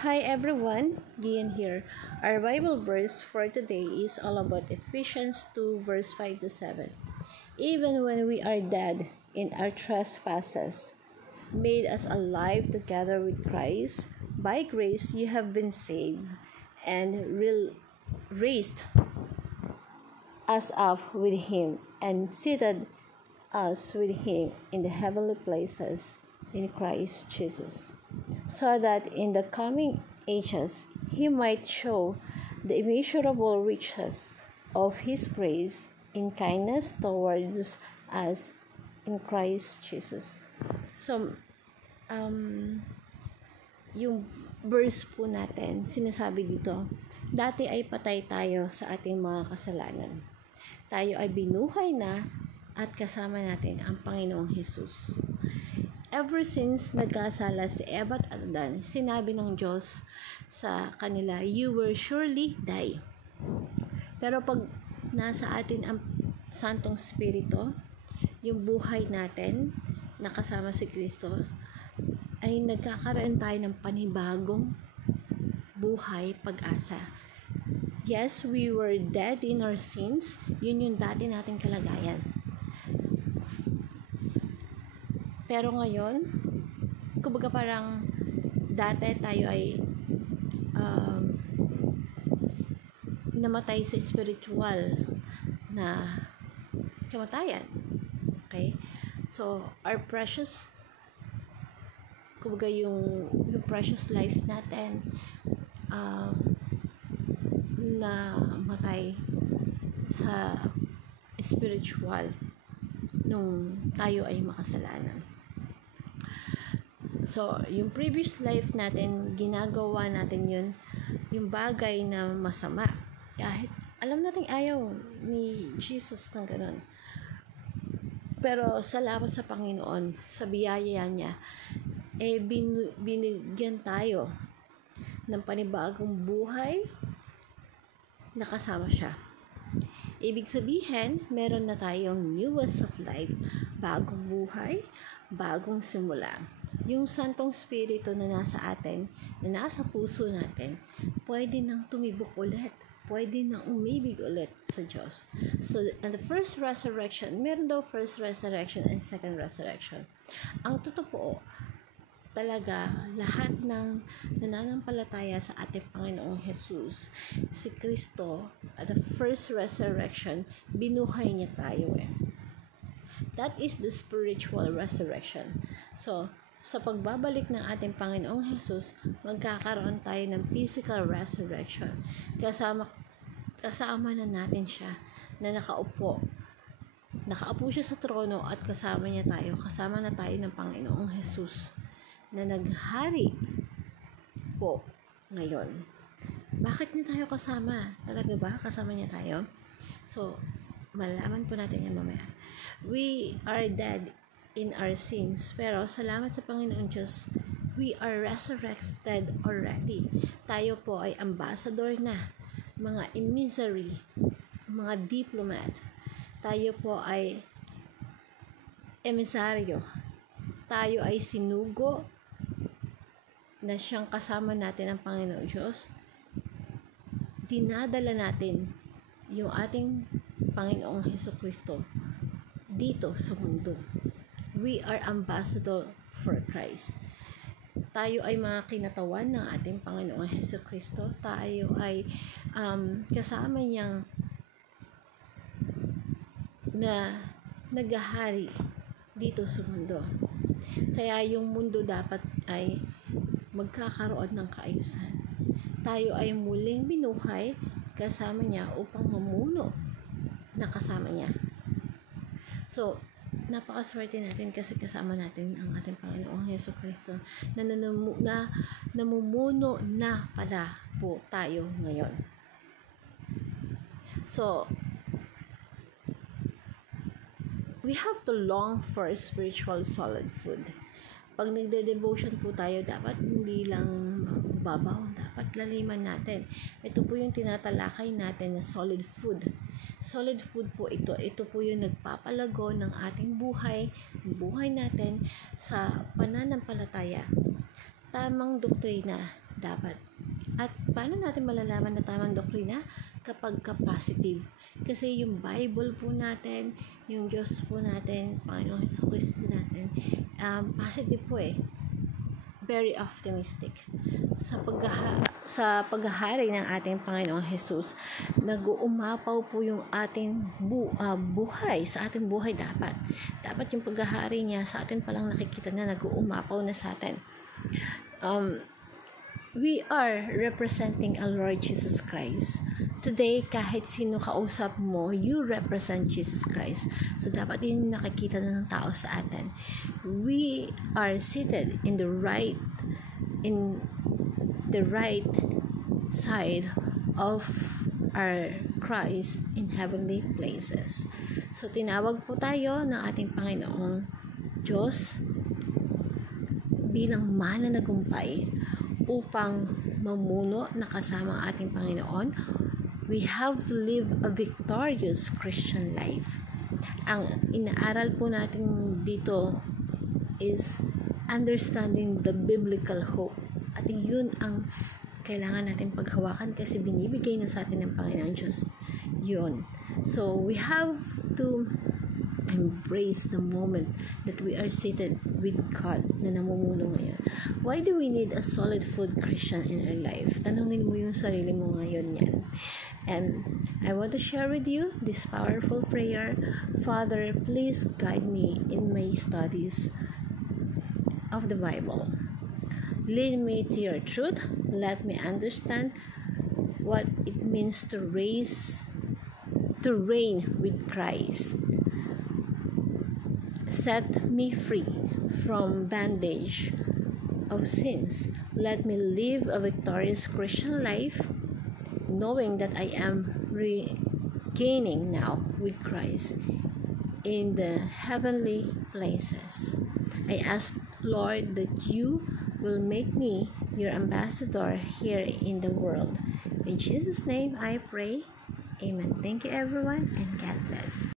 Hi everyone, Gian here. Our Bible verse for today is all about Ephesians 2 verse 5 to 7. Even when we are dead in our trespasses, made us alive together with Christ, by grace you have been saved and raised us up with him and seated us with him in the heavenly places in Christ Jesus, so that in the coming ages he might show the immeasurable riches of his grace in kindness towards us in Christ Jesus. So, yung verse po natin, sinasabi dito, dati ay patay tayo sa ating mga kasalanan. Tayo ay binuhay na at kasama natin ang Panginoong Jesus. Ever since nagkasala si Eva at Adan, sinabi ng Diyos sa kanila, you will surely die. Pero pag nasa atin ang Santong Espiritu, yung buhay natin, nakasama si Kristo, ay nagkakaroon tayo ng panibagong buhay, pag-asa. Yes, we were dead in our sins. Yun yung dati nating kalagayan. Pero ngayon, kumbaga parang dati tayo ay namatay sa spiritual na kamatayan. Okay? So, our precious kumbaga yung precious life natin na matay sa spiritual nung tayo ay makasalanan. So, yung previous life natin, ginagawa natin yun, yung bagay na masama. Kahit alam natin ayaw ni Jesus ng ganun. Pero salamat sa Panginoon, sa biyaya niya, binigyan tayo ng panibagong buhay na kasama siya. Ibig sabihin, meron na tayong newest of life, bagong buhay, bagong simula. Yung Santong Espiritu na nasa atin, na nasa puso natin, pwede nang tumibok ulit. Pwede nang umibig ulit sa Diyos. So, and the first resurrection, meron daw first resurrection and second resurrection. Ang totoo talaga, lahat ng nananampalataya sa ating Panginoong Jesus, si Kristo, at the first resurrection, binuhay niya tayo That is the spiritual resurrection. So, sa pagbabalik ng ating Panginoong Jesus, magkakaroon tayo ng physical resurrection. Kasama na natin siya na nakaupo. Nakaupo siya sa trono at kasama niya tayo. Kasama na tayo ng Panginoong Jesus na naghari po ngayon. Bakit niya tayo kasama? Talaga ba? Kasama niya tayo? So, malaman po natin yan mamaya. We are dead in our sins. Pero salamat sa Panginoon Diyos, we are resurrected already. Tayo po ay ambassador na, mga emissary, mga diplomat. Tayo po ay emisaryo. Tayo ay sinugo na siyang kasama natin ang Panginoon Diyos. Dinadala natin yung ating Panginoong Hesukristo dito sa mundo. We are ambassador for Christ. Tayo ay mga kinatawan ng ating Panginoong Hesukristo. Tayo ay kasama niyang na naghahari dito sa mundo. Kaya yung mundo dapat ay magkakaroon ng kaayusan. Tayo ay muling binuhay kasama niya upang mamuno na kasama niya. So, napakaswerte natin kasi kasama natin ang ating Panginoong Hesukristo na namumuno na pala po tayo ngayon. So, we have to long for spiritual solid food. Pag nagde-devotion po tayo, dapat hindi lang babaw, dapat laliman natin. Ito po yung tinatalakay natin na solid food. Solid food po ito. Ito po yung nagpapalago ng ating buhay natin sa pananampalataya. tamang doktrina dapat. At paano natin malalaman na tamang doktrina? Kapag ka-positive. Kasi yung Bible po natin, yung Diyos po natin, Panginoong Jesucristo natin, positive po eh. Very optimistic. Sa paghahari ng ating Panginoong Jesus, nag-uumapaw po yung ating buhay. Sa ating buhay dapat. Dapat yung paghahari niya sa atin palang nakikita na nag-uumapaw na sa atin. We are representing our Lord Jesus Christ. Today, kahit sino kausap mo, you represent Jesus Christ. So, dapat yun nakikita na ng tao sa atin. We are seated in the right side of our Christ in heavenly places. So, tinawag po tayo ng ating Panginoong Diyos bilang mananagumpay upang mamuno na kasama ang ating Panginoon. We have to live a victorious Christian life. Ang inaaral po natin dito is understanding the biblical hope. At yun ang kailangan natin paghawakan kasi binibigay na sa atin ng Panginoon Diyos yun. So, we have to embrace the moment that we are seated with God na namumuno ngayon. Why do we need a solid food Christian in our life? Tanungin mo yung sarili mo ngayon yan. And I want to share with you this powerful prayer. Father, please guide me in my studies of the Bible. Lead me to your truth. Let me understand what it means to reign with Christ. Set me free from bondage of sins. Let me live a victorious Christian life, knowing that I am regaining now with Christ in the heavenly places. I ask, Lord, that you will make me your ambassador here in the world. In Jesus' name I pray. Amen. Thank you everyone and God bless.